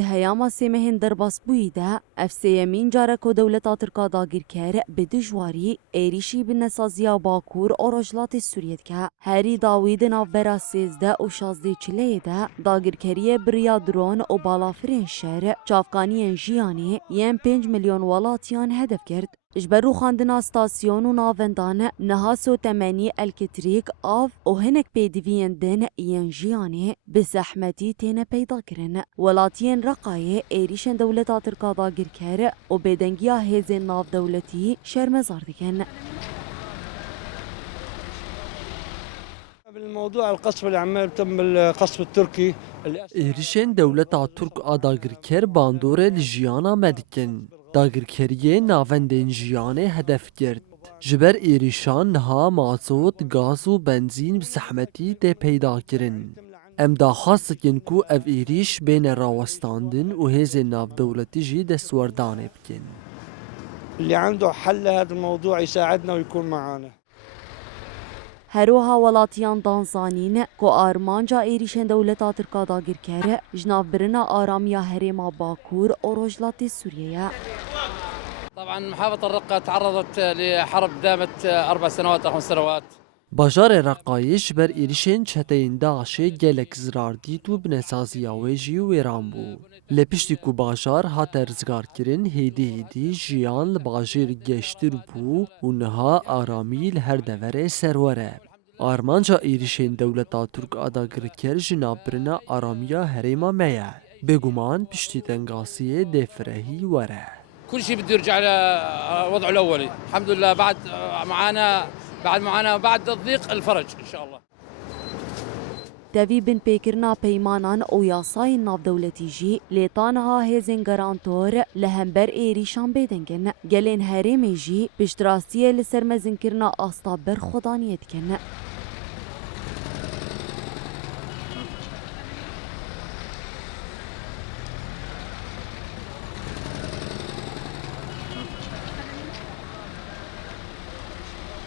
دهياما سيمهن درباس بويدا افسيمين جاركو دولة تركا داگیر کر بدجواری ایریشی بنسازیا باکور اوروجلات سوریتکا هری داوید نافبرا 13 و 16 چلیه ده داگیر کریه بریا درون و بالافرین شهر چافکانی جیانی یم 5 میلیون ولاتیان هدف کرد. اجبرو خاندنا استاسیون و ناوندان نهاسو تمنی الکتریک آف و هنک پیدوین دن ین جیانی بزحمتی تین پیدا کرن. ولاتین رقایه ایریشن دولت ترکا داگیر کر و بدنگیا هزین ناف دولتی شرمزار دکن. بالموضوع القصف اللي عمال تم القصف التركي ایریشن دولت ترک آداگر کر باندور لجیانا مدکن. داگرکریه ناوندین جیانه هدف کرد. جبر ایریشان نها مازوت گاز و بنزین بزحمتی ده پیدا کرن. ام دا خاصکن کو اف ایریش بین راوستاندن و هز ناف دولتی جی دستوردانه بکن. اللي عنده حل هذا الموضوع يساعدنا ويكون معانا. هروها ولاتیان دانزانین کو آرمانجا ایریشن دولتا ترکا داگیر کره جناف برنا آرامیا هریما باکور و روجلات سوریه. طبعا محافظة الرقة تعرضت لحرب دامت 4 سنوات أو 5 سنوات. باجار رقایش بر ایریشن چتین داعش گلک زرار دیت و بنسازیا ویجی و ویران بو. لپشتی کو باجار هات رزگار کرن هیدی جیان لباجیر گشتر بو و نها آرامی لهر دوره سروره. آرمانجا ایریشن دولتا ترک آداگر کر جنابرنا آرامیا هریما میا. بگومان پشتی تنگاسیه دفرهی وره. كل شيء بده يرجع لوضعه الأولي. الحمد لله بعد معانا بعد الضيق الفرج إن شاء الله. دوی بن پیکرنا پیمانان او یاسای ناف دولتی جی لیتانها هزین گرانتور لهمبر ایریشان بیدنگن گلین هریمی جی پشتراستیه لسرمزن کرنا آستا بر خدانیت کن.